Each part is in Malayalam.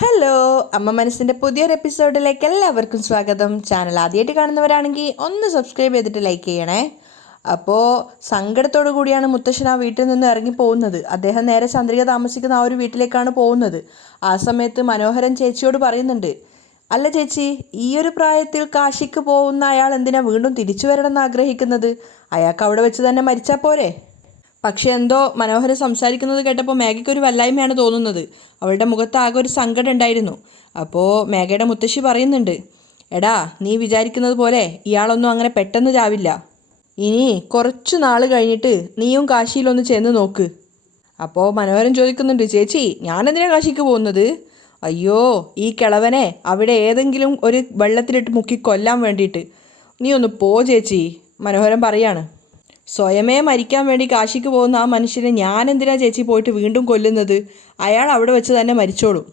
ഹലോ, അമ്മ മനസ്സിൻ്റെ പുതിയൊരു എപ്പിസോഡിലേക്ക് എല്ലാവർക്കും സ്വാഗതം. ചാനൽ ആദ്യമായിട്ട് കാണുന്നവരാണെങ്കിൽ ഒന്ന് സബ്സ്ക്രൈബ് ചെയ്തിട്ട് ലൈക്ക് ചെയ്യണേ. അപ്പോൾ സങ്കടത്തോടു കൂടിയാണ് മുത്തശ്ശൻ ആ വീട്ടിൽ നിന്ന് ഇറങ്ങി പോകുന്നത്. അദ്ദേഹം നേരെ ചന്ദ്രിക താമസിക്കുന്ന ആ ഒരു വീട്ടിലേക്കാണ് പോകുന്നത്. ആ സമയത്ത് മനോഹരൻ ചേച്ചിയോട് പറയുന്നുണ്ട്, അല്ല ചേച്ചി, ഈ ഒരു പ്രായത്തിൽ കാശിക്ക് പോകുന്ന അയാൾ എന്തിനാ വീണ്ടും തിരിച്ചു വരണം എന്ന് ആഗ്രഹിക്കുന്നത്? അയാൾക്ക് അവിടെ വെച്ച് തന്നെ മരിച്ചാൽ പോരെ? പക്ഷെ എന്തോ മനോഹരൻ സംസാരിക്കുന്നത് കേട്ടപ്പോൾ മേഘയ്ക്ക് ഒരു വല്ലായ്മയാണ് തോന്നുന്നത്. അവളുടെ മുഖത്ത് ആകെ ഒരു സങ്കടം ഉണ്ടായിരുന്നു. അപ്പോൾ മേഘയുടെ മുത്തശ്ശി പറയുന്നുണ്ട്, എടാ, നീ വിചാരിക്കുന്നത് പോലെ ഇയാളൊന്നും അങ്ങനെ പെട്ടെന്ന് ചാവില്ല. ഇനി കുറച്ചു നാൾ കഴിഞ്ഞിട്ട് നീയും കാശിയിലൊന്ന് ചെന്ന് നോക്ക്. അപ്പോൾ മനോഹരൻ ചോദിക്കുന്നുണ്ട്, ചേച്ചി, ഞാനെന്തിനാ കാശിക്ക് പോകുന്നത്? അയ്യോ, ഈ കിളവനെ അവിടെ ഏതെങ്കിലും ഒരു വെള്ളത്തിലിട്ട് മുക്കി കൊല്ലാൻ വേണ്ടിയിട്ട്. നീ ഒന്ന് പോ ചേച്ചി. മനോഹരൻ പറയാണ്, സ്വയമേ മരിക്കാൻ വേണ്ടി കാശിക്ക് പോകുന്ന ആ മനുഷ്യനെ ഞാനെന്തിനാ ചേച്ചി പോയിട്ട് വീണ്ടും കൊല്ലുന്നത്? അയാൾ അവിടെ വെച്ച് തന്നെ മരിച്ചോളും.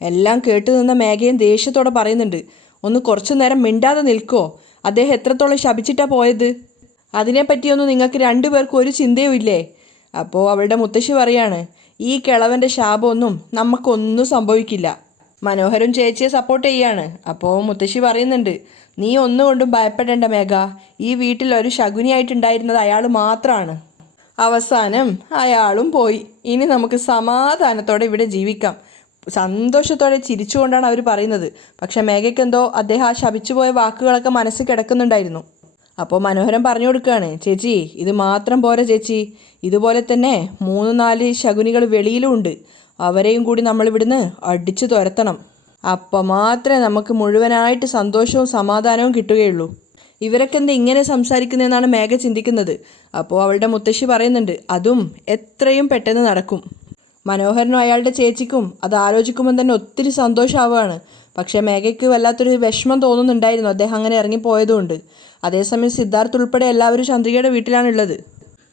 എല്ലാം കേട്ടു നിന്ന മേഘയും ദേഷ്യത്തോടെ പറയുന്നുണ്ട്, ഒന്ന് കുറച്ചു നേരം മിണ്ടാതെ നിൽക്കുമോ? അദ്ദേഹം എത്രത്തോളം ശപിച്ചിട്ടാ പോയത്? അതിനെപ്പറ്റിയൊന്നും നിങ്ങൾക്ക് രണ്ടുപേർക്കും ഒരു ചിന്തയും ഇല്ലേ? അപ്പോൾ അവളുടെ മുത്തശ്ശി പറയാണ്, ഈ കിളവൻ്റെ ശാപമൊന്നും നമുക്കൊന്നും സംഭവിക്കില്ല. മനോഹരൻ ചേച്ചിയെ സപ്പോർട്ട് ചെയ്യാണ്. അപ്പോൾ മുത്തശ്ശി പറയുന്നുണ്ട്, നീ ഒന്നുകൊണ്ടും ഭയപ്പെടേണ്ട മേഘ. ഈ വീട്ടിൽ ഒരു ശകുനിയായിട്ടുണ്ടായിരുന്നത് അയാൾ മാത്രമാണ്. അവസാനം അയാളും പോയി. ഇനി നമുക്ക് സമാധാനത്തോടെ ഇവിടെ ജീവിക്കാം. സന്തോഷത്തോടെ ചിരിച്ചുകൊണ്ടാണ് അവർ പറയുന്നത്. പക്ഷെ മേഘയ്ക്കെന്തോ അദ്ദേഹം ആ ശപിച്ചുപോയ വാക്കുകളൊക്കെ മനസ്സിൽ കിടക്കുന്നുണ്ടായിരുന്നു. അപ്പോൾ മനോഹരൻ പറഞ്ഞു കൊടുക്കുകയാണ്, ചേച്ചി, ഇത് മാത്രം പോരാ ചേച്ചി, ഇതുപോലെ തന്നെ 3-4 ശകുനികൾ വെളിയിലും ഉണ്ട്. അവരെയും കൂടി നമ്മളിവിടുന്ന് അടിച്ചു തുരത്തണം. അപ്പം മാത്രമേ നമുക്ക് മുഴുവനായിട്ട് സന്തോഷവും സമാധാനവും കിട്ടുകയുള്ളൂ. ഇവരൊക്കെ എന്താ ഇങ്ങനെ സംസാരിക്കുന്നതെന്നാണ് മേഘ ചിന്തിക്കുന്നത്. അപ്പോൾ അവളുടെ മുത്തശ്ശി പറയുന്നുണ്ട്, അതും എത്രയും പെട്ടെന്ന് നടക്കും. മനോഹരനും അയാളുടെ ചേച്ചിക്കും അത് ആലോചിക്കുമ്പോൾ തന്നെ ഒത്തിരി സന്തോഷമാവുകയാണ്. പക്ഷേ മേഘയ്ക്ക് വല്ലാത്തൊരു വിഷമം തോന്നുന്നുണ്ടായിരുന്നു അദ്ദേഹം അങ്ങനെ ഇറങ്ങിപ്പോയതുകൊണ്ട്. അതേസമയം സിദ്ധാർത്ഥ് ഉൾപ്പെടെ എല്ലാവരും ചന്ദ്രികയുടെ വീട്ടിലാണുള്ളത്.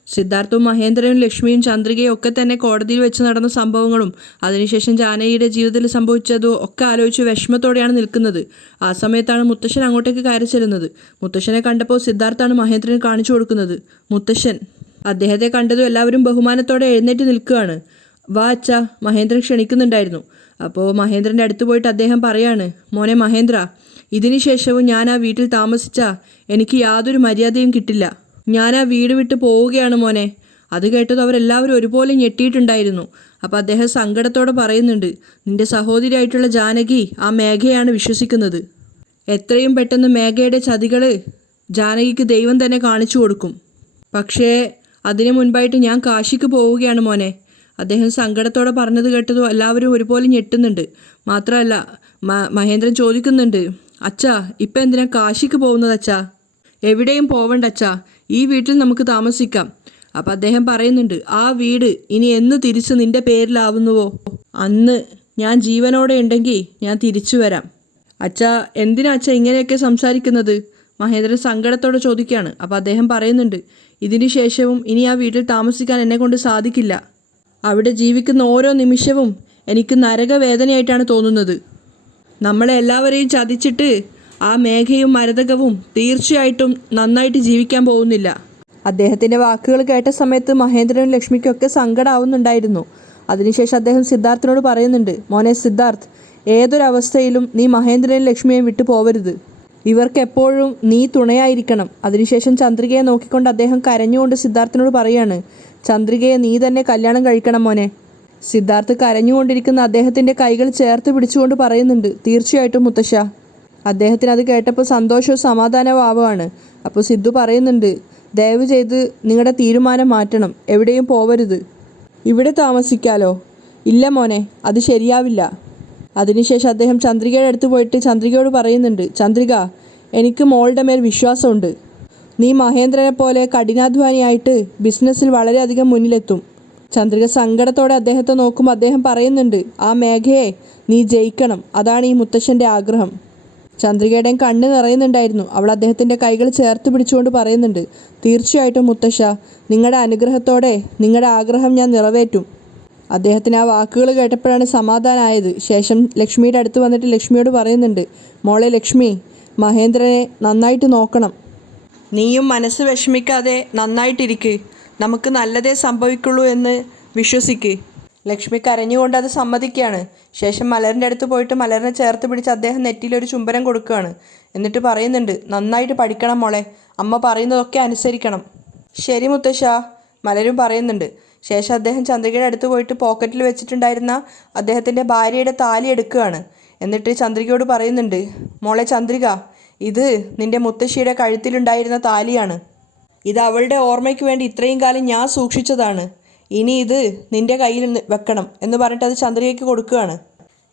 സിദ്ധാർത്ഥും മഹേന്ദ്രനും ലക്ഷ്മിയും ചന്ദ്രികയും ഒക്കെ തന്നെ കോടതിയിൽ വെച്ച് നടന്ന സംഭവങ്ങളും അതിനുശേഷം ജാനകിയുടെ ജീവിതത്തിൽ സംഭവിച്ചതും ഒക്കെ ആലോചിച്ച് വിഷമത്തോടെയാണ് നിൽക്കുന്നത്. ആ സമയത്താണ് മുത്തശ്ശൻ അങ്ങോട്ടേക്ക് കയറി ചെല്ലുന്നത്. മുത്തശ്ശനെ കണ്ടപ്പോൾ സിദ്ധാർത്ഥാണ് മഹേന്ദ്രന് കാണിച്ചു കൊടുക്കുന്നത്. മുത്തശ്ശൻ അദ്ദേഹത്തെ കണ്ടതും എല്ലാവരും ബഹുമാനത്തോടെ എഴുന്നേറ്റ് നിൽക്കുകയാണ്. വാ അച്ഛാ, മഹേന്ദ്രൻ ക്ഷണിക്കുന്നുണ്ടായിരുന്നു. അപ്പോൾ മഹേന്ദ്രൻ്റെ അടുത്ത് പോയിട്ട് അദ്ദേഹം പറയാണ്, മോനെ മഹേന്ദ്ര, ഇതിനു ശേഷവും ഞാൻ ആ വീട്ടിൽ താമസിച്ചാൽ എനിക്ക് യാതൊരു മര്യാദയും കിട്ടില്ല. ഞാൻ ആ വീട് വിട്ട് പോവുകയാണ് മോനെ. അത് കേട്ടത് അവരെല്ലാവരും ഒരുപോലെ ഞെട്ടിയിട്ടുണ്ടായിരുന്നു. അപ്പോൾ അദ്ദേഹം സങ്കടത്തോടെ പറയുന്നുണ്ട്, നിന്റെ സഹോദരിയായിട്ടുള്ള ജാനകി ആ മേഘയാണ് വിശ്വസിക്കുന്നത്. എത്രയും പെട്ടെന്ന് മേഘയുടെ ചതികൾ ജാനകിക്ക് ദൈവം തന്നെ കാണിച്ചു കൊടുക്കും. പക്ഷേ അതിനു മുൻപായിട്ട് ഞാൻ കാശിക്ക് പോവുകയാണ് മോനെ. അദ്ദേഹം സങ്കടത്തോടെ പറഞ്ഞത് കേട്ടതും എല്ലാവരും ഒരുപോലെ ഞെട്ടുന്നുണ്ട്. മാത്രമല്ല മഹേന്ദ്രൻ ചോദിക്കുന്നുണ്ട്, അച്ഛാ, ഇപ്പം എന്തിനാ കാശിക്ക് പോകുന്നത് അച്ഛാ? എവിടെയും പോവണ്ട അച്ഛാ, ഈ വീട്ടിൽ നമുക്ക് താമസിക്കാം. അപ്പം അദ്ദേഹം പറയുന്നുണ്ട്, ആ വീട് ഇനി എന്ന് തിരിച്ച് നിന്റെ പേരിലാവുന്നുവോ അന്ന് ഞാൻ ജീവനോടെ ഉണ്ടെങ്കിൽ ഞാൻ തിരിച്ചു വരാം. അച്ഛാ, എന്തിനാ അച്ഛാ ഇങ്ങനെയൊക്കെ സംസാരിക്കുന്നത്? മഹേന്ദ്രൻ സങ്കടത്തോടെ ചോദിക്കുകയാണ്. അപ്പം അദ്ദേഹം പറയുന്നുണ്ട്, ഇതിനു ശേഷവും ഇനി ആ വീട്ടിൽ താമസിക്കാൻ എന്നെ കൊണ്ട് സാധിക്കില്ല. അവിടെ ജീവിക്കുന്ന ഓരോ നിമിഷവും എനിക്ക് നരകവേദനയായിട്ടാണ് തോന്നുന്നത്. നമ്മളെ എല്ലാവരെയും ചതിച്ചിട്ട് ആ മേഘയും മരതകവും തീർച്ചയായിട്ടും നന്നായിട്ട് ജീവിക്കാൻ പോകുന്നില്ല. അദ്ദേഹത്തിൻ്റെ വാക്കുകൾ കേട്ട സമയത്ത് മഹേന്ദ്രനും ലക്ഷ്മിക്കൊക്കെ സങ്കടമാവുന്നുണ്ടായിരുന്നു. അതിനുശേഷം അദ്ദേഹം സിദ്ധാർത്ഥിനോട് പറയുന്നുണ്ട്, മോനെ സിദ്ധാർത്ഥ്, ഏതൊരവസ്ഥയിലും നീ മഹേന്ദ്രനും ലക്ഷ്മിയെയും വിട്ടു പോവരുത്. ഇവർക്ക് എപ്പോഴും നീ തുണയായിരിക്കണം. അതിനുശേഷം ചന്ദ്രികയെ നോക്കിക്കൊണ്ട് അദ്ദേഹം കരഞ്ഞുകൊണ്ട് സിദ്ധാർത്ഥിനോട് പറയാണ്, ചന്ദ്രികയെ നീ തന്നെ കല്യാണം കഴിക്കണം മോനെ. സിദ്ധാർത്ഥ് കരഞ്ഞുകൊണ്ടിരിക്കുന്ന അദ്ദേഹത്തിൻ്റെ കൈകൾ ചേർത്ത് പിടിച്ചുകൊണ്ട് പറയുന്നുണ്ട്, തീർച്ചയായിട്ടും മുത്തശ്ശ. അദ്ദേഹത്തിന് അത് കേട്ടപ്പോൾ സന്തോഷവും സമാധാനവും ആവുകയാണ്. അപ്പോൾ സിദ്ധു പറയുന്നുണ്ട്, ദയവ് ചെയ്ത് നിങ്ങളുടെ തീരുമാനം മാറ്റണം, എവിടെയും പോവരുത്. ഇവിടെ താമസിക്കാലോ? ഇല്ല മോനെ, അത് ശരിയാവില്ല. അതിനുശേഷം അദ്ദേഹം ചന്ദ്രികയുടെ അടുത്ത് പോയിട്ട് ചന്ദ്രികയോട് പറയുന്നുണ്ട്, ചന്ദ്രിക, എനിക്ക് മോളുടെ മേൽ വിശ്വാസമുണ്ട്. നീ മഹേന്ദ്രനെ പോലെ കഠിനാധ്വാനിയായിട്ട് ബിസിനസ്സിൽ വളരെയധികം മുന്നിലെത്തും. ചന്ദ്രിക സങ്കടത്തോടെ അദ്ദേഹത്തെ നോക്കുമ്പോൾ അദ്ദേഹം പറയുന്നുണ്ട്, ആ മേഘയെ നീ ജയിക്കണം, അതാണ് ഈ മുത്തശ്ശൻ്റെ ആഗ്രഹം. ചന്ദ്രികയുടെയും കണ്ണ് നിറയുന്നുണ്ടായിരുന്നു. അവൾ അദ്ദേഹത്തിൻ്റെ കൈകൾ ചേർത്ത് പിടിച്ചുകൊണ്ട് പറയുന്നുണ്ട്, തീർച്ചയായിട്ടും മുത്തശ്ശ, നിങ്ങളുടെ അനുഗ്രഹത്തോടെ നിങ്ങളുടെ ആഗ്രഹം ഞാൻ നിറവേറ്റും. അദ്ദേഹത്തിന് ആ വാക്കുകൾ കേട്ടപ്പോഴാണ് സമാധാനമായത്. ശേഷം ലക്ഷ്മിയുടെ അടുത്ത് വന്നിട്ട് ലക്ഷ്മിയോട് പറയുന്നുണ്ട്, മോളെ ലക്ഷ്മി, മഹേന്ദ്രനെ നന്നായിട്ട് നോക്കണം. നീയും മനസ്സ് വിഷമിക്കാതെ നന്നായിട്ടിരിക്ക്. നമുക്ക് നല്ലതേ സംഭവിക്കുള്ളൂ എന്ന് വിശ്വസിക്ക്. ലക്ഷ്മി കരഞ്ഞുകൊണ്ട് അത് സമ്മതിക്കുകയാണ്. ശേഷം മലറിൻ്റെ അടുത്ത് പോയിട്ട് മലറിനെ ചേർത്ത് പിടിച്ച് അദ്ദേഹം നെറ്റിയിലൊരു ചുംബനം കൊടുക്കുകയാണ്. എന്നിട്ട് പറയുന്നുണ്ട്, നന്നായിട്ട് പഠിക്കണം മോളെ, അമ്മ പറയുന്നതൊക്കെ അനുസരിക്കണം. ശരി മുത്തശ്ശ, മലരും പറയുന്നുണ്ട്. ശേഷം അദ്ദേഹം ചന്ദ്രികയുടെ അടുത്ത് പോയിട്ട് പോക്കറ്റിൽ വെച്ചിട്ടുണ്ടായിരുന്ന അദ്ദേഹത്തിൻ്റെ ഭാര്യയുടെ താലി എടുക്കുകയാണ്. എന്നിട്ട് ചന്ദ്രികയോട് പറയുന്നുണ്ട്, മോളെ ചന്ദ്രിക, ഇത് നിൻ്റെ മുത്തശ്ശിയുടെ കഴുത്തിലുണ്ടായിരുന്ന താലിയാണ്. ഇത് അവളുടെ ഓർമ്മയ്ക്ക് വേണ്ടി ഇത്രയും കാലം ഞാൻ സൂക്ഷിച്ചതാണ്. ഇനി ഇത് നിൻ്റെ കയ്യിൽ വെക്കണം എന്ന് പറഞ്ഞിട്ട് അത് ചന്ദ്രികയ്ക്ക് കൊടുക്കുകയാണ്.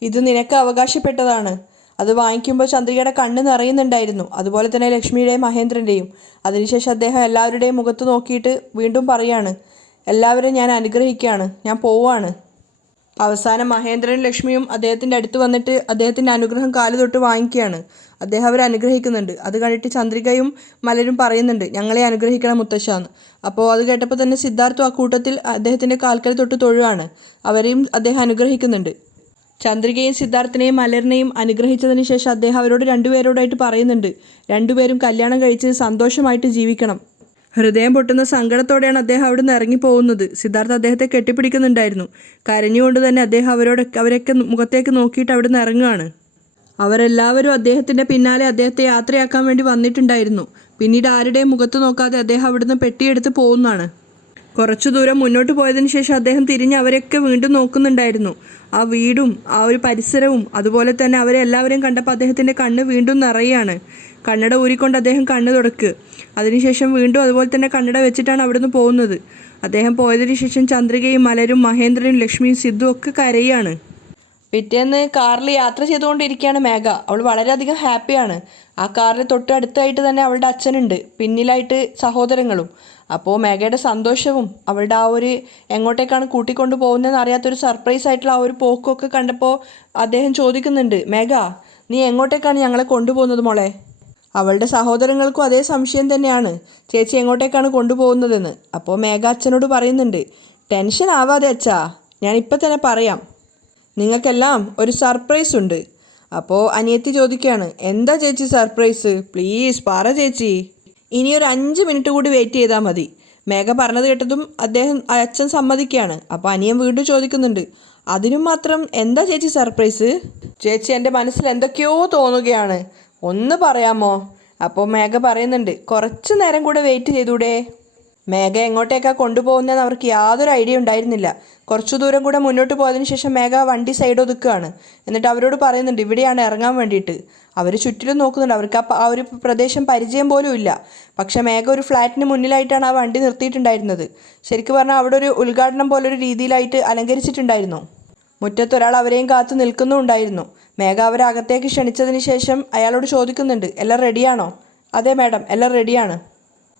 ഇത് നിനക്ക് അവകാശപ്പെട്ടതാണ്. അത് വാങ്ങിക്കുമ്പോൾ ചന്ദ്രികയുടെ കണ്ണ് നിറയുന്നുണ്ടായിരുന്നു, അതുപോലെ തന്നെ ലക്ഷ്മിയുടെയും മഹേന്ദ്രൻ്റെയും. അതിനുശേഷം അദ്ദേഹം എല്ലാവരുടെയും മുഖത്ത് നോക്കിയിട്ട് വീണ്ടും പറയാണ്, എല്ലാവരും ഞാൻ അനുഗ്രഹിക്കുകയാണ്, ഞാൻ പോവാണ്. അവസാനം മഹേന്ദ്രനും ലക്ഷ്മിയും അദ്ദേഹത്തിൻ്റെ അടുത്ത് വന്നിട്ട് അദ്ദേഹത്തിൻ്റെ അനുഗ്രഹം കാല് തൊട്ട് വാങ്ങിക്കുകയാണ്. അദ്ദേഹം അവരെ അനുഗ്രഹിക്കുന്നുണ്ട്. അത് കണ്ടിട്ട് ചന്ദ്രികയും മലരും പറയുന്നുണ്ട്, ഞങ്ങളെ അനുഗ്രഹിക്കണം മുത്തശ്ശാന്ന്. അപ്പോൾ അത് കേട്ടപ്പോൾ തന്നെ സിദ്ധാർത്ഥും ആ കൂട്ടത്തിൽ അദ്ദേഹത്തിൻ്റെ കാൽക്കൽ തൊട്ട് തൊഴുവാണ്. അവരെയും അദ്ദേഹം അനുഗ്രഹിക്കുന്നുണ്ട്. ചന്ദ്രികയും സിദ്ധാർത്ഥിനെയും മലറിനെയും അനുഗ്രഹിച്ചതിന് ശേഷം അദ്ദേഹം അവരോട് രണ്ടുപേരോടായിട്ട് പറയുന്നുണ്ട്, രണ്ടുപേരും കല്യാണം കഴിച്ച് സന്തോഷമായിട്ട് ജീവിക്കണം. ഹൃദയം പൊട്ടുന്ന സങ്കടത്തോടെയാണ് അദ്ദേഹം അവിടെ നിന്ന് ഇറങ്ങിപ്പോകുന്നത്. സിദ്ധാർത്ഥ അദ്ദേഹത്തെ കെട്ടിപ്പിടിക്കുന്നുണ്ടായിരുന്നു. കരഞ്ഞുകൊണ്ട് തന്നെ അദ്ദേഹം അവരൊക്കെ മുഖത്തേക്ക് നോക്കിയിട്ട് അവിടെ നിന്ന് ഇറങ്ങുകയാണ്. അവരെല്ലാവരും അദ്ദേഹത്തിൻ്റെ പിന്നാലെ അദ്ദേഹത്തെ യാത്രയാക്കാൻ വേണ്ടി വന്നിട്ടുണ്ടായിരുന്നു. പിന്നീട് ആരുടെയും മുഖത്ത് നോക്കാതെ അദ്ദേഹം അവിടുന്ന് പെട്ടിയെടുത്ത് പോകുന്നതാണ്. കുറച്ചു ദൂരം മുന്നോട്ട് പോയതിനു ശേഷം അദ്ദേഹം തിരിഞ്ഞ് അവരൊക്കെ വീണ്ടും നോക്കുന്നുണ്ടായിരുന്നു. ആ വീടും ആ ഒരു പരിസരവും അതുപോലെ തന്നെ അവരെ എല്ലാവരെയും കണ്ടപ്പോൾ അദ്ദേഹത്തിൻ്റെ കണ്ണ് വീണ്ടും നിറയാണ്. കണ്ണട ഊരിക്കൊണ്ട് അദ്ദേഹം കണ്ണ് തുടക്കുക. അതിനുശേഷം വീണ്ടും അതുപോലെ തന്നെ കണ്ണട വെച്ചിട്ടാണ് അവിടുന്ന് പോകുന്നത്. അദ്ദേഹം പോയതിനു ശേഷം ചന്ദ്രികയും മലരും മഹേന്ദ്രനും ലക്ഷ്മിയും സിദ്ധുവും ഒക്കെ കരയാണ്. പിറ്റേന്ന് കാറിൽ യാത്ര ചെയ്തുകൊണ്ടിരിക്കുകയാണ് മേഘ. അവൾ വളരെയധികം ഹാപ്പിയാണ്. ആ കാറിൽ തൊട്ട് അടുത്തായിട്ട് തന്നെ അവളുടെ അച്ഛനുണ്ട്, പിന്നിലായിട്ട് സഹോദരങ്ങളും. അപ്പോൾ മേഘയുടെ സന്തോഷവും അവളുടെ ആ ഒരു എങ്ങോട്ടേക്കാണ് കൂട്ടിക്കൊണ്ടു പോകുന്നതെന്ന് അറിയാത്തൊരു സർപ്രൈസ് ആയിട്ടുള്ള ആ ഒരു പോക്കൊക്കെ കണ്ടപ്പോൾ അദ്ദേഹം ചോദിക്കുന്നുണ്ട്, മേഘ നീ എങ്ങോട്ടേക്കാണ് ഞങ്ങളെ കൊണ്ടുപോകുന്നത് മോളെ? അവളുടെ സഹോദരങ്ങൾക്കും അതേ സംശയം തന്നെയാണ്, ചേച്ചി എങ്ങോട്ടേക്കാണ് കൊണ്ടുപോകുന്നതെന്ന്. അപ്പോൾ മേഘ അച്ഛനോട് പറയുന്നുണ്ട്, ടെൻഷൻ ആവാതെ അച്ഛാ, ഞാനിപ്പോൾ തന്നെ പറയാം, നിങ്ങൾക്കെല്ലാം ഒരു സർപ്രൈസ് ഉണ്ട്. അപ്പോൾ അനിയത്തി ചോദിക്കുകയാണ്, എന്താ ചേച്ചി സർപ്രൈസ്? പ്ലീസ് പറ ചേച്ചി. ഇനി ഒരു 5 മിനിറ്റ് കൂടി വെയിറ്റ് ചെയ്താൽ മതി. മേഘ പറഞ്ഞത് കേട്ടതും അച്ഛൻ സമ്മതിക്കുകയാണ്. അപ്പോൾ അനിയൻ വീണ്ടും ചോദിക്കുന്നുണ്ട്, അതിനും മാത്രം എന്താ ചേച്ചി സർപ്രൈസ്? ചേച്ചി എൻ്റെ മനസ്സിൽ എന്തൊക്കെയോ തോന്നുകയാണ്, ഒന്ന് പറയാമോ? അപ്പോൾ മേഘ പറയുന്നുണ്ട്, കുറച്ച് നേരം കൂടെ വെയിറ്റ് ചെയ്തൂടെ? മേഘ എങ്ങോട്ടേക്കാണ് കൊണ്ടുപോകുന്നതെന്ന് അവർക്ക് യാതൊരു ഐഡിയ ഉണ്ടായിരുന്നില്ല. കുറച്ചു ദൂരം കൂടെ മുന്നോട്ട് പോയതിനു ശേഷം മേഘ വണ്ടി സൈഡ് ഒതുക്കുകയാണ്. എന്നിട്ട് അവരോട് പറയുന്നുണ്ട്, ഇവിടെയാണ് ഇറങ്ങാൻ വേണ്ടിയിട്ട്. അവർ ചുറ്റിലും നോക്കുന്നുണ്ട്, അവർക്ക് ആ ഒരു പ്രദേശം പരിചയം പോലും ഇല്ല. പക്ഷേ മേഘ ഒരു ഫ്ലാറ്റിന് മുന്നിലായിട്ടാണ് ആ വണ്ടി നിർത്തിയിട്ടുണ്ടായിരുന്നത്. ശരിക്കും പറഞ്ഞാൽ അവിടെ ഒരു ഉദ്ഘാടനം പോലൊരു രീതിയിലായിട്ട് അലങ്കരിച്ചിട്ടുണ്ടായിരുന്നു. മുറ്റത്തൊരാൾ അവരെയും കാത്തു നിൽക്കുന്നുണ്ടായിരുന്നു. മേഘ അവരെ അകത്തേക്ക് ക്ഷണിച്ചതിന് ശേഷം അയാളോട് ചോദിക്കുന്നുണ്ട്, എല്ലാം റെഡിയാണോ? അതെ മാഡം, എല്ലാം റെഡിയാണ്.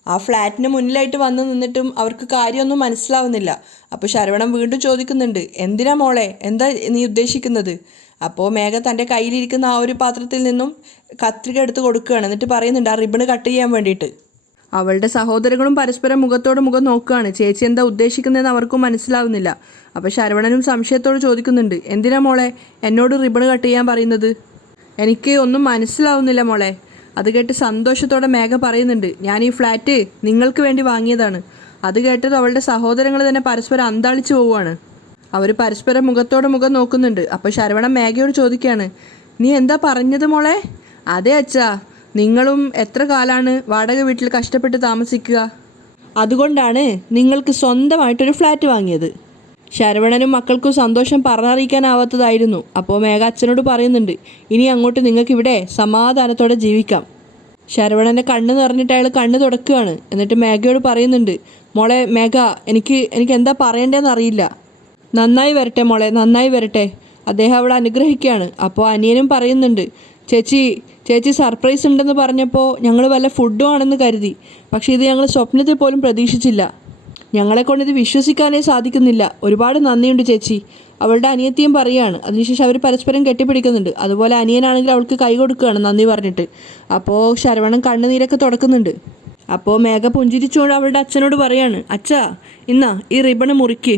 ആ ഫ്ലാറ്റിന് മുന്നിലായിട്ട് വന്ന് നിന്നിട്ടും അവർക്ക് കാര്യമൊന്നും മനസ്സിലാവുന്നില്ല. അപ്പോൾ ശരവണൻ വീണ്ടും ചോദിക്കുന്നുണ്ട്, എന്തിനാ മോളെ, എന്താ നീ ഉദ്ദേശിക്കുന്നത്? അപ്പോൾ മേഘ തൻ്റെ കയ്യിലിരിക്കുന്ന ആ ഒരു പാത്രത്തിൽ നിന്നും കത്രിക എടുത്ത് കൊടുക്കുകയാണ്. എന്നിട്ട് പറയുന്നുണ്ട്, ആ റിബണ് കട്ട് ചെയ്യാൻ വേണ്ടിയിട്ട്. അവളുടെ സഹോദരങ്ങളും പരസ്പരം മുഖത്തോട് മുഖം നോക്കുകയാണ്. ചേച്ചി എന്താ ഉദ്ദേശിക്കുന്നതെന്ന് അവർക്കും മനസ്സിലാവുന്നില്ല. അപ്പോൾ ശരവണനും സംശയത്തോട് ചോദിക്കുന്നുണ്ട്, എന്തിനാ മോളെ എന്നോട് റിബണ് കട്ട് ചെയ്യാൻ പറയുന്നത്? എനിക്ക് ഒന്നും മനസ്സിലാവുന്നില്ല മോളെ. അത് കേട്ട് സന്തോഷത്തോടെ മേഘ പറയുന്നുണ്ട്, ഞാൻ ഈ ഫ്ലാറ്റ് നിങ്ങൾക്ക് വേണ്ടി വാങ്ങിയതാണ്. അത് കേട്ടത് അവളുടെ സഹോദരങ്ങൾ തന്നെ പരസ്പരം അന്താളിച്ചു പോവുകയാണ്. അവർ പരസ്പരം മുഖത്തോട് മുഖം നോക്കുന്നുണ്ട്. അപ്പോൾ ശരവണൻ മേഘയോട് ചോദിക്കുകയാണ്, നീ എന്താ പറഞ്ഞത് മോളെ? അതെ അച്ഛാ, നിങ്ങളും എത്ര കാലമാണ് വാടക വീട്ടിൽ കഷ്ടപ്പെട്ട് താമസിക്കുക, അതുകൊണ്ടാണ് നിങ്ങൾക്ക് സ്വന്തമായിട്ടൊരു ഫ്ലാറ്റ് വാങ്ങിയത്. ശരവണനും മക്കൾക്കും സന്തോഷം പറഞ്ഞറിയിക്കാനാവാത്തതായിരുന്നു. അപ്പോൾ മേഘ അച്ഛനോട് പറയുന്നുണ്ട്, ഇനി അങ്ങോട്ട് നിങ്ങൾക്കിവിടെ സമാധാനത്തോടെ ജീവിക്കാം. ശരവണൻ്റെ കണ്ണ് നിറഞ്ഞിട്ട് അയാൾ കണ്ണ് തുടക്കുകയാണ്. എന്നിട്ട് മേഘയോട് പറയുന്നുണ്ട്, മോളെ മേഘ, എനിക്ക് എന്താ പറയേണ്ടതെന്ന് അറിയില്ല. നന്നായി വരട്ടെ മോളെ, നന്നായി വരട്ടെ. അദ്ദേഹം അവളെ അനുഗ്രഹിക്കുകയാണ്. അപ്പോൾ അനിയനും പറയുന്നുണ്ട്, ചേച്ചി സർപ്രൈസ് ഉണ്ടെന്ന് പറഞ്ഞപ്പോൾ ഞങ്ങൾ വല്ല ഫുഡും ആണെന്ന് കരുതി. പക്ഷേ ഇത് ഞങ്ങൾ സ്വപ്നത്തിൽ പോലും പ്രതീക്ഷിച്ചില്ല. ഞങ്ങളെക്കൊണ്ടിത് വിശ്വസിക്കാനേ സാധിക്കുന്നില്ല. ഒരുപാട് നന്ദിയുണ്ട് ചേച്ചി. അവളുടെ അനിയത്തിയും പറയുകയാണ്. അതിനുശേഷം അവർ പരസ്പരം കെട്ടിപ്പിടിക്കുന്നുണ്ട്. അതുപോലെ അനിയനാണെങ്കിൽ അവൾക്ക് കൈ കൊടുക്കുകയാണ് നന്ദി പറഞ്ഞിട്ട്. അപ്പോൾ ശരവണൻ കണ്ണുനീരൊക്കെ തുടക്കുന്നുണ്ട്. അപ്പോൾ മേഘ പുഞ്ചിരിച്ചുകൊണ്ട് അവളുടെ അച്ഛനോട് പറയാണ്, അച്ഛാ ഇന്നാ ഈ റിബണ് മുറിക്ക്.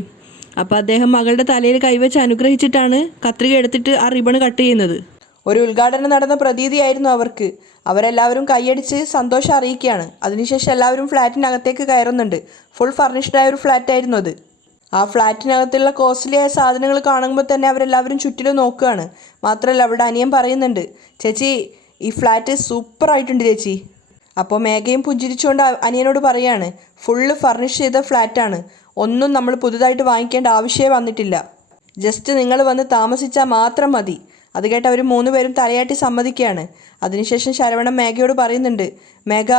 അപ്പോൾ അദ്ദേഹം മകളുടെ തലയിൽ കൈവച്ച് അനുഗ്രഹിച്ചിട്ടാണ് കത്രിക എടുത്തിട്ട് ആ റിബണ് കട്ട് ചെയ്യുന്നത്. ഒരു ഉദ്ഘാടനം നടന്ന പ്രതീതിയായിരുന്നു അവർക്ക്. അവരെല്ലാവരും കൈയടിച്ച് സന്തോഷം അറിയിക്കുകയാണ്. അതിനുശേഷം എല്ലാവരും ഫ്ലാറ്റിനകത്തേക്ക് കയറുന്നുണ്ട്. ഫുൾ ഫർണിഷ്ഡായ ഒരു ഫ്ലാറ്റായിരുന്നു അത്. ആ ഫ്ലാറ്റിനകത്തുള്ള കോസ്റ്റ്ലിയായ സാധനങ്ങൾ കാണുമ്പോൾ തന്നെ അവരെല്ലാവരും ചുറ്റിലും നോക്കുകയാണ്. മാത്രമല്ല അവിടെ അനിയൻ പറയുന്നുണ്ട്, ചേച്ചി ഈ ഫ്ലാറ്റ് സൂപ്പറായിട്ടുണ്ട് ചേച്ചി. അപ്പോൾ മേഘയും പുഞ്ചിരിച്ചുകൊണ്ട് അനിയനോട് പറയാണ്, ഫുള്ള് ഫർണിഷ് ചെയ്ത ഫ്ലാറ്റാണ്, ഒന്നും നമ്മൾ പുതുതായിട്ട് വാങ്ങിക്കേണ്ട ആവശ്യമേ വന്നിട്ടില്ല, ജസ്റ്റ് നിങ്ങൾ വന്ന് താമസിച്ചാൽ മാത്രം മതി. അത് കേട്ട് അവർ 3 പേരും തലയാട്ടി സമ്മതിക്കുകയാണ്. അതിനുശേഷം ശരവണൻ മേഘയോട് പറയുന്നുണ്ട്, മേഘ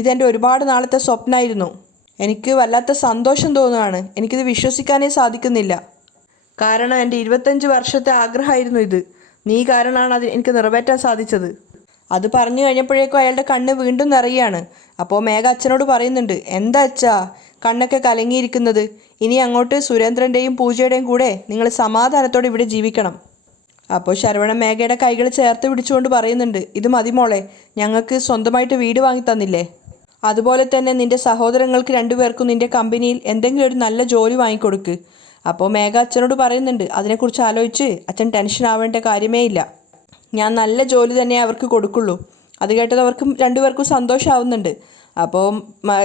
ഇതെൻ്റെ ഒരുപാട് നാളത്തെ സ്വപ്നമായിരുന്നു, എനിക്ക് വല്ലാത്ത സന്തോഷം തോന്നുകയാണ്, എനിക്കിത് വിശ്വസിക്കാനേ സാധിക്കുന്നില്ല. കാരണം എൻ്റെ 25 വർഷത്തെ ആഗ്രഹമായിരുന്നു ഇത്, നീ കാരണമാണ് അത് എനിക്ക് നിറവേറ്റാൻ സാധിച്ചത്. അത് പറഞ്ഞു കഴിഞ്ഞപ്പോഴേക്കും അയാളുടെ കണ്ണ് വീണ്ടും നിറയുകയാണ്. അപ്പോൾ മേഘ അച്ഛനോട് പറയുന്നുണ്ട്, എന്താ അച്ഛാ കണ്ണൊക്കെ കലങ്ങിയിരിക്കുന്നത്, ഇനി അങ്ങോട്ട് സുരേന്ദ്രൻ്റെയും പൂജയുടെയും കൂടെ നിങ്ങൾ സമാധാനത്തോടെ ഇവിടെ ജീവിക്കണം. അപ്പോൾ ശരവണൻ മേഘയുടെ കൈകൾ ചേർത്ത് പിടിച്ചുകൊണ്ട് പറയുന്നുണ്ട്, ഇത് മതി മോളെ, ഞങ്ങൾക്ക് സ്വന്തമായിട്ട് വീട് വാങ്ങി തന്നില്ലേ, അതുപോലെ തന്നെ നിൻ്റെ സഹോദരങ്ങൾക്ക് 2 പേർക്കും നിൻ്റെ കമ്പനിയിൽ എന്തെങ്കിലും ഒരു നല്ല ജോലി വാങ്ങിക്കൊടുക്ക്. അപ്പോൾ മേഘ അച്ഛനോട് പറയുന്നുണ്ട്, അതിനെക്കുറിച്ച് ആലോചിച്ച് അച്ഛൻ ടെൻഷൻ ആവേണ്ട കാര്യമേ ഇല്ല, ഞാൻ നല്ല ജോലി തന്നെ അവർക്ക് കൊടുക്കുള്ളൂ. അത് കേട്ടത് അവർക്കും 2 പേർക്കും സന്തോഷമാവുന്നുണ്ട്. അപ്പോൾ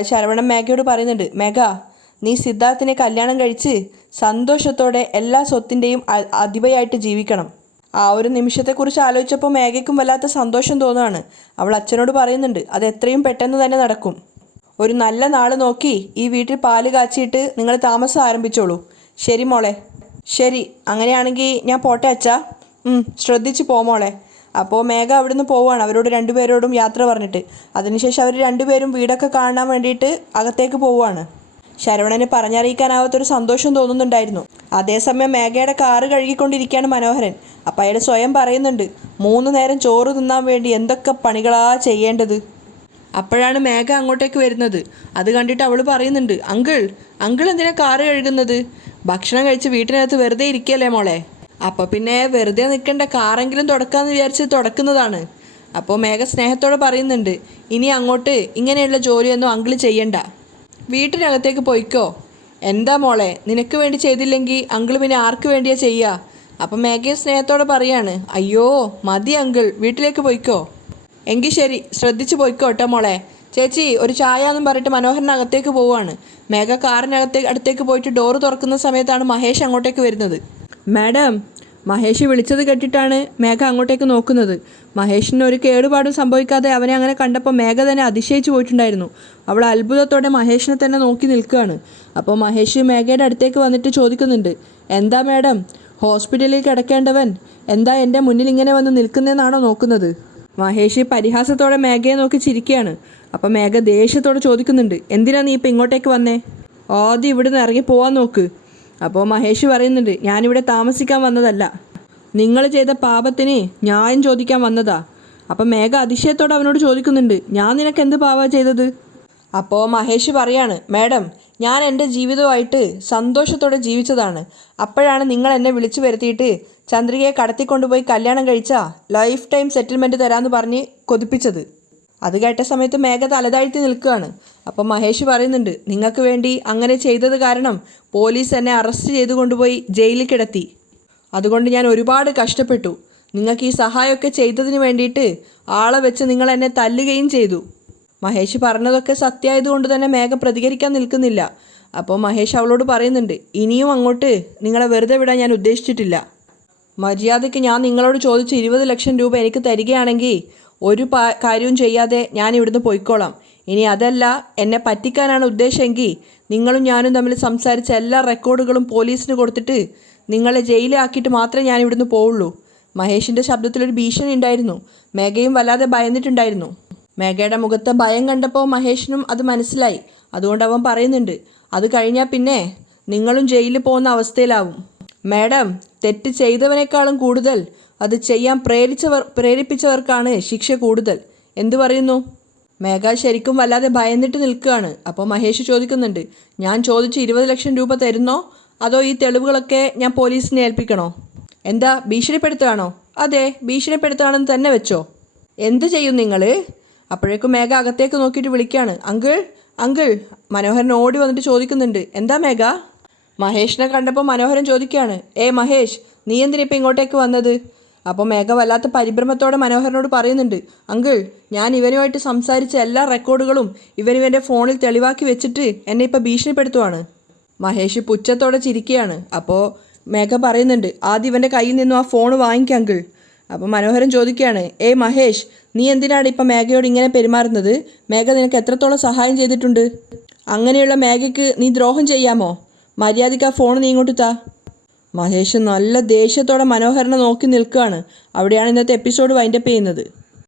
ശരവണൻ മേഘയോട് പറയുന്നുണ്ട്, മേഘ നീ സിദ്ധാർത്ഥിനെ കല്യാണം കഴിച്ച് സന്തോഷത്തോടെ എല്ലാ സ്വത്തിൻ്റെയും അധിപയായിട്ട് ജീവിക്കണം. ആ ഒരു നിമിഷത്തെക്കുറിച്ച് ആലോചിച്ചപ്പോൾ മേഘയ്ക്കും വല്ലാത്ത സന്തോഷം തോന്നുകയാണ്. അവൾ അച്ഛനോട് പറയുന്നുണ്ട്, അത് എത്രയും പെട്ടെന്ന് തന്നെ നടക്കും. ഒരു നല്ല നാൾ നോക്കി ഈ വീട്ടിൽ പാല് കാച്ചിയിട്ട് നിങ്ങൾ താമസം ആരംഭിച്ചോളൂ. ശരി മോളെ. ശരി, അങ്ങനെയാണെങ്കിൽ ഞാൻ പോട്ടെ അച്ഛാ. ശ്രദ്ധിച്ച് മോളെ. അപ്പോൾ മേഘ അവിടുന്ന് പോവുകയാണ്, അവരോട് 2 പേരോടും യാത്ര പറഞ്ഞിട്ട്. അതിനുശേഷം അവർ 2 പേരും വീടൊക്കെ കാണാൻ വേണ്ടിയിട്ട് അകത്തേക്ക് പോവുകയാണ്. ശരവണന് പറഞ്ഞറിയിക്കാനാവാത്തൊരു സന്തോഷം തോന്നുന്നുണ്ടായിരുന്നു. അതേസമയം മേഘയുടെ കാറ് കഴുകിക്കൊണ്ടിരിക്കുകയാണ് മനോഹരൻ. അപ്പം അയാൾ സ്വയം പറയുന്നുണ്ട്, 3 നേരം ചോറ് തിന്നാൻ വേണ്ടി എന്തൊക്കെ പണികളാ ചെയ്യേണ്ടത്. അപ്പോഴാണ് മേഘ അങ്ങോട്ടേക്ക് വരുന്നത്. അത് കണ്ടിട്ട് അവൾ പറയുന്നുണ്ട്, അങ്കിൾ എന്തിനാ കാറ് കഴുകുന്നത്, ഭക്ഷണം കഴിച്ച് വീട്ടിനകത്ത് വെറുതെ ഇരിക്കുകയല്ലേ മോളെ, അപ്പോൾ പിന്നെ വെറുതെ നിൽക്കേണ്ട, കാറെങ്കിലും തുടക്കാമെന്ന് വിചാരിച്ച് തുടക്കുന്നതാണ്. അപ്പോൾ മേഘ സ്നേഹത്തോടെ പറയുന്നുണ്ട്, ഇനി അങ്ങോട്ട് ഇങ്ങനെയുള്ള ജോലിയൊന്നും അങ്കിൾ ചെയ്യണ്ട, വീട്ടിനകത്തേക്ക് പോയിക്കോ. എന്താ മോളെ, നിനക്ക് വേണ്ടി ചെയ്തില്ലെങ്കിൽ അങ്കിൾ പിന്നെ ആർക്ക് വേണ്ടിയാ ചെയ്യുക. അപ്പം മേഘയെ സ്നേഹത്തോടെ പറയാണ്, അയ്യോ മതി അങ്കിൾ, വീട്ടിലേക്ക് പോയിക്കോ. എങ്കിൽ ശരി, ശ്രദ്ധിച്ച് പോയിക്കോ കേട്ടോ മോളെ. ചേച്ചി ഒരു ചായ എന്നും പറഞ്ഞിട്ട് മനോഹരനകത്തേക്ക് പോവുകയാണ്. മേഘ അടുത്തേക്ക് പോയിട്ട് ഡോറ് തുറക്കുന്ന സമയത്താണ് മഹേഷ് അങ്ങോട്ടേക്ക് വരുന്നത്. മാഡം, മഹേഷ് വിളിച്ചത് കേട്ടിട്ടാണ് മേഘ അങ്ങോട്ടേക്ക് നോക്കുന്നത്. മഹേഷിന് ഒരു കേടുപാടും സംഭവിക്കാതെ അവനെ അങ്ങനെ കണ്ടപ്പോൾ മേഘ തന്നെ അതിശയിച്ചു പോയിട്ടുണ്ടായിരുന്നു. അവൾ അത്ഭുതത്തോടെ മഹേഷിനെ തന്നെ നോക്കി നിൽക്കുകയാണ്. അപ്പോൾ മഹേഷ് മേഘയുടെ അടുത്തേക്ക് വന്നിട്ട് ചോദിക്കുന്നുണ്ട്, എന്താ മാഡം, ഹോസ്പിറ്റലിൽ കിടക്കേണ്ടവൻ എന്താ എൻ്റെ മുന്നിൽ ഇങ്ങനെ വന്ന് നിൽക്കുന്നതെന്നാണോ നോക്കുന്നത്? മഹേഷ് പരിഹാസത്തോടെ മേഘയെ നോക്കി ചിരിക്കുകയാണ്. അപ്പോൾ മേഘ ദേഷ്യത്തോടെ ചോദിക്കുന്നുണ്ട്, എന്തിനാ നീ ഇപ്പം ഇങ്ങോട്ടേക്ക് വന്നേ, ആദ്യം ഇവിടുന്ന് ഇറങ്ങി പോകാൻ നോക്ക്. അപ്പോൾ മഹേഷ് പറയുന്നുണ്ട്, ഞാനിവിടെ താമസിക്കാൻ വന്നതല്ല, നിങ്ങൾ ചെയ്ത പാപത്തിന് ന്യായം ചോദിക്കാൻ വന്നതാ. അപ്പം മേഘ അതിശയത്തോടെ അവനോട് ചോദിക്കുന്നുണ്ട്, ഞാൻ നിനക്ക് എന്ത് പാവാ ചെയ്തത്? അപ്പോൾ മഹേഷ് പറയാണ്, മാഡം ഞാൻ എൻ്റെ ജീവിതമായിട്ട് സന്തോഷത്തോടെ ജീവിച്ചതാണ്, അപ്പോഴാണ് നിങ്ങൾ എന്നെ വിളിച്ചു വരുത്തിയിട്ട് ചന്ദ്രികയെ കടത്തിക്കൊണ്ടുപോയി കല്യാണം കഴിച്ചാൽ ലൈഫ് ടൈം സെറ്റിൽമെൻറ്റ് തരാമെന്ന് പറഞ്ഞ് കൊതിപ്പിച്ചത്. അത് കേട്ട സമയത്ത് മേഘ തലതാഴ്ത്തി നിൽക്കുകയാണ്. അപ്പം മഹേഷ് പറയുന്നുണ്ട്, നിങ്ങൾക്ക് വേണ്ടി അങ്ങനെ ചെയ്തത് കാരണം പോലീസ് എന്നെ അറസ്റ്റ് ചെയ്ത് കൊണ്ടുപോയി ജയിലിൽ കിടത്തി, അതുകൊണ്ട് ഞാൻ ഒരുപാട് കഷ്ടപ്പെട്ടു. നിങ്ങൾക്ക് ഈ സഹായമൊക്കെ ചെയ്തതിന് വേണ്ടിയിട്ട് ആളെ വെച്ച് നിങ്ങൾ എന്നെ തല്ലുകയും ചെയ്തു. മഹേഷ് പറഞ്ഞതൊക്കെ സത്യമായതുകൊണ്ട് തന്നെ മേഘ പ്രതികരിക്കാൻ നിൽക്കുന്നില്ല. അപ്പോൾ മഹേഷ് അവളോട് പറയുന്നുണ്ട്, ഇനിയും അങ്ങോട്ട് നിങ്ങളെ വെറുതെ വിടാൻ ഞാൻ ഉദ്ദേശിച്ചിട്ടില്ല. മര്യാദയ്ക്ക് ഞാൻ നിങ്ങളോട് ചോദിച്ച് 20 ലക്ഷം രൂപ എനിക്ക് തരികയാണെങ്കിൽ ഒരു കാര്യവും ചെയ്യാതെ ഞാൻ ഇവിടുന്ന് പോയിക്കോളാം. ഇനി അതല്ല, എന്നെ പറ്റിക്കാനാണ് ഉദ്ദേശമെങ്കിൽ നിങ്ങളും ഞാനും തമ്മിൽ സംസാരിച്ച എല്ലാ റെക്കോർഡുകളും പോലീസിന് കൊടുത്തിട്ട് നിങ്ങളെ ജയിലാക്കിയിട്ട് മാത്രമേ ഞാൻ ഇവിടുന്ന് പോവുള്ളൂ. മഹേഷിൻ്റെ ശബ്ദത്തിലൊരു ഭീഷണി ഉണ്ടായിരുന്നു. മേഘയും വല്ലാതെ ഭയന്നിട്ടുണ്ടായിരുന്നു. മേഘയുടെ മുഖത്തെ ഭയം കണ്ടപ്പോൾ മഹേഷിനും അത് മനസ്സിലായി. അതുകൊണ്ട് അവൻ പറയുന്നുണ്ട്, അത് കഴിഞ്ഞാൽ പിന്നെ നിങ്ങളും ജയിലിൽ പോകുന്ന അവസ്ഥയിലാവും. മാഡം, തെറ്റ് ചെയ്തവനേക്കാളും കൂടുതൽ അത് ചെയ്യാൻ പ്രേരിപ്പിച്ചവർക്കാണ് ശിക്ഷ കൂടുതൽ. എന്തു പറയുന്നു? മേഘ ശരിക്കും വല്ലാതെ ഭയന്നിട്ട് നിൽക്കുകയാണ്. അപ്പോൾ മഹേഷ് ചോദിക്കുന്നുണ്ട്, ഞാൻ ചോദിച്ച് 20 ലക്ഷം രൂപ തരുന്നോ അതോ ഈ തെളിവുകളൊക്കെ ഞാൻ പോലീസിനെ ഏൽപ്പിക്കണോ? എന്താ ഭീഷണിപ്പെടുത്തുകയാണോ? അതെ, ഭീഷണിപ്പെടുത്തുകയാണെന്ന് തന്നെ വെച്ചോ. എന്ത് ചെയ്യും നിങ്ങൾ? അപ്പോഴേക്കും മേഘ അകത്തേക്ക് നോക്കിയിട്ട് വിളിക്കുകയാണ്, അങ്കിൾ. മനോഹരൻ ഓടി വന്നിട്ട് ചോദിക്കുന്നുണ്ട്, എന്താ മേഘ? മഹേഷിനെ കണ്ടപ്പോൾ മനോഹരൻ ചോദിക്കുകയാണ്, മഹേഷ്, നീ എന്തിനാ ഇപ്പം ഇങ്ങോട്ടേക്ക് വന്നത്? അപ്പോൾ മേഘ വല്ലാത്ത പരിഭ്രമത്തോടെ മനോഹരനോട് പറയുന്നുണ്ട്, അങ്കിൾ, ഞാൻ ഇവനുമായിട്ട് സംസാരിച്ച എല്ലാ റെക്കോർഡുകളും ഇവൻ്റെ ഫോണിൽ തെളിവാക്കി വെച്ചിട്ട് എന്നെ ഇപ്പം ഭീഷണിപ്പെടുത്തുവാണ്. മഹേഷ് പുച്ഛത്തോടെ ചിരിക്കുകയാണ്. അപ്പോൾ മേഘ പറയുന്നുണ്ട്, ആദ്യം ഇവൻ്റെ കയ്യിൽ നിന്നും ആ ഫോൺ വാങ്ങിക്കുക അങ്കിൾ. അപ്പോൾ മനോഹരൻ ചോദിക്കുകയാണ്, ഏയ് മഹേഷ്, നീ എന്തിനാണ് ഇപ്പം മേഘയോട് ഇങ്ങനെ പെരുമാറുന്നത്? മേഘ നിനക്ക് എത്രത്തോളം സഹായം ചെയ്തിട്ടുണ്ട്? അങ്ങനെയുള്ള മേഘയ്ക്ക് നീ ദ്രോഹം ചെയ്യാമോ? മര്യാദയ്ക്ക് ആ ഫോൺ നീ ഇങ്ങോട്ട് താ. മഹേഷ് നല്ല ദേഷ്യത്തോടെ മനോഹരനെ നോക്കി നിൽക്കുകയാണ്. അവിടെയാണ് ഇന്നത്തെ എപ്പിസോഡ് വൈൻഡപ്പ് ചെയ്യുന്നത്.